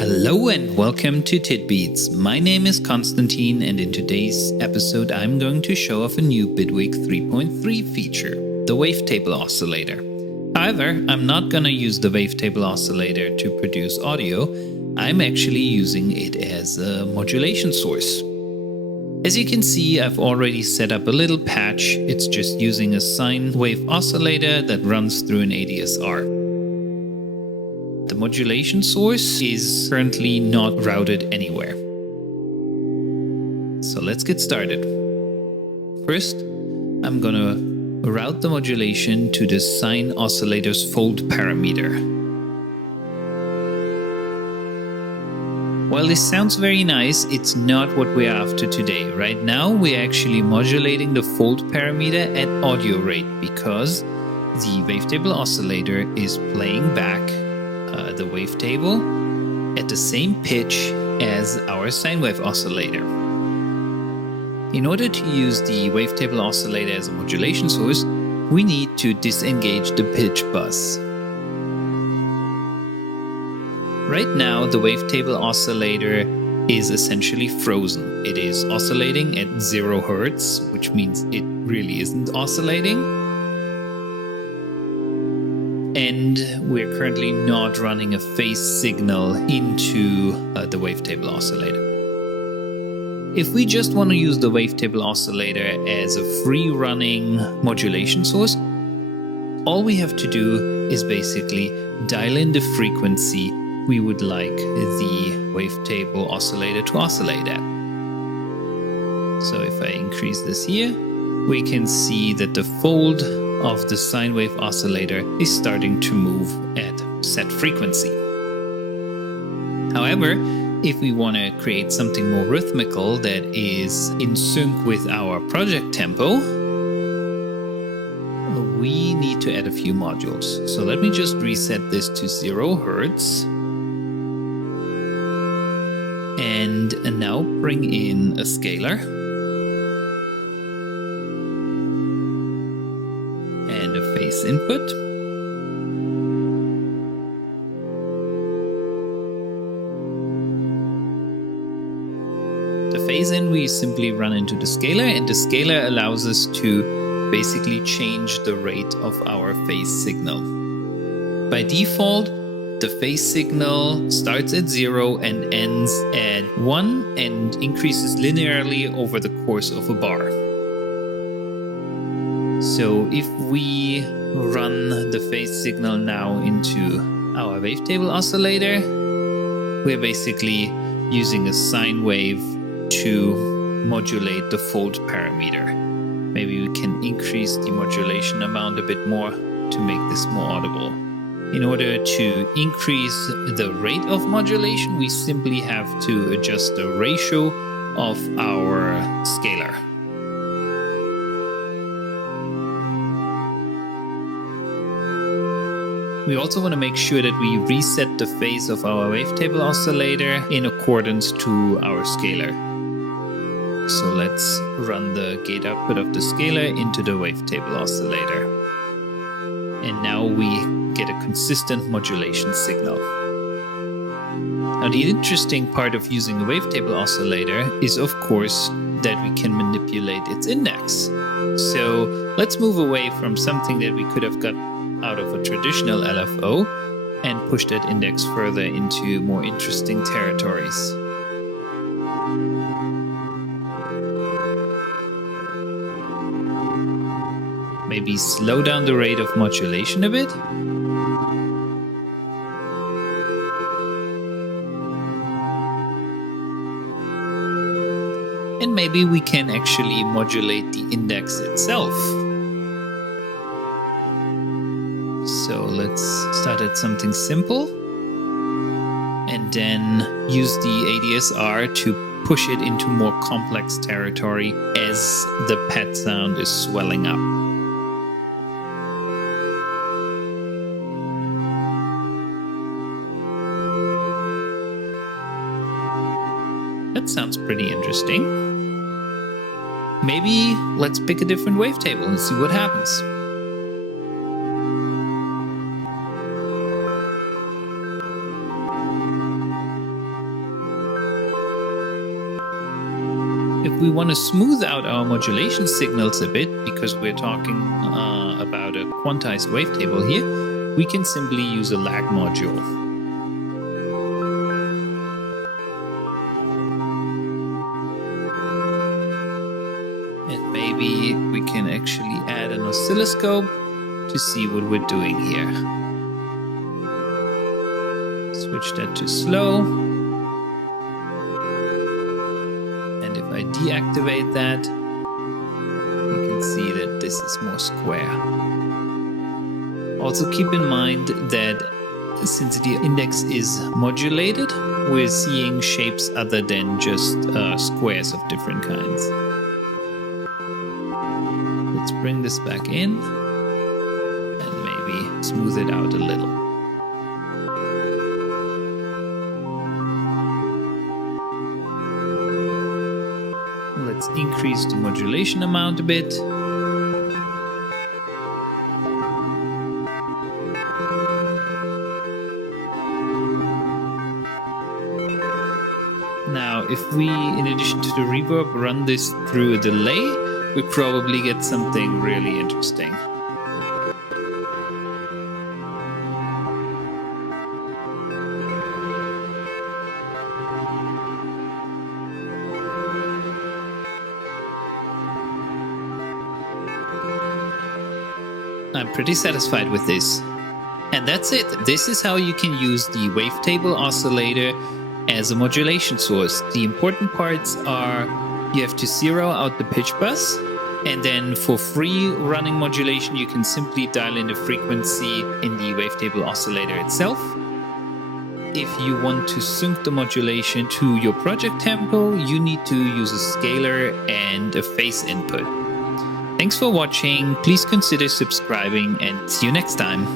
Hello and welcome to Tidbeats. My name is Konstantin, and in today's episode I'm going to show off a new Bitwig 3.3 feature, the Wavetable oscillator. However, I'm not gonna use the Wavetable oscillator to produce audio. I'm actually using it as a modulation source. As you can see, I've already set up a little patch. It's just using a sine wave oscillator that runs through an ADSR. The modulation source is currently not routed anywhere. So let's get started. First, I'm gonna route the modulation to the sine oscillator's fold parameter. While this sounds very nice, it's not what we're after today. Right now, we're actually modulating the fold parameter at audio rate because the wavetable oscillator is playing back the wavetable at the same pitch as our sine wave oscillator. In order to use the wavetable oscillator as a modulation source, we need to disengage the pitch bus. Right now, the wavetable oscillator is essentially frozen. It is oscillating at 0 Hz, which means it really isn't oscillating. And we're currently not running a phase signal into the wavetable oscillator. If we just want to use the wavetable oscillator as a free-running modulation source, all we have to do is basically dial in the frequency we would like the wavetable oscillator to oscillate at. So if I increase this here, we can see that the fold of the sine wave oscillator is starting to move at set frequency. However, if we want to create something more rhythmical that is in sync with our project tempo, we need to add a few modules. So let me just reset this to 0 Hz. And now bring in a scalar. And a phase input. The phase in we simply run into the scalar, and the scalar allows us to basically change the rate of our phase signal. By default, the phase signal starts at 0 and ends at 1 and increases linearly over the course of a bar. So if we run the phase signal now into our wavetable oscillator, we're basically using a sine wave to modulate the fold parameter. Maybe we can increase the modulation amount a bit more to make this more audible. In order to increase the rate of modulation, we simply have to adjust the ratio of our scalar. We also want to make sure that we reset the phase of our wavetable oscillator in accordance to our scalar. So let's run the gate output of the scalar into the wavetable oscillator. And now we get a consistent modulation signal. Now the interesting part of using a wavetable oscillator is of course that we can manipulate its index. So let's move away from something that we could have got out of a traditional LFO and push that index further into more interesting territories. Maybe slow down the rate of modulation a bit. And maybe we can actually modulate the index itself. So let's start at something simple and then use the ADSR to push it into more complex territory as the pad sound is swelling up. That sounds pretty interesting. Maybe let's pick a different wavetable and see what happens. If we want to smooth out our modulation signals a bit, because we're talking about a quantized wavetable here, we can simply use a lag module. And maybe we can actually add an oscilloscope to see what we're doing here. Switch that to slow. And if I deactivate that, you can see that this is more square. Also keep in mind that since the index is modulated, we're seeing shapes other than just squares of different kinds. Let's bring this back in and maybe smooth it out a little. Let's increase the modulation amount a bit. Now, if we, in addition to the reverb, run this through a delay, we probably get something really interesting. I'm pretty satisfied with this. And that's it. This is how you can use the Wavetable oscillator as a modulation source. The important parts are you have to zero out the pitch bus, and then for free running modulation you can simply dial in the frequency in the Wavetable oscillator itself. If you want to sync the modulation to your project tempo, you need to use a scaler and a phase input. Thanks for watching, please consider subscribing, and see you next time.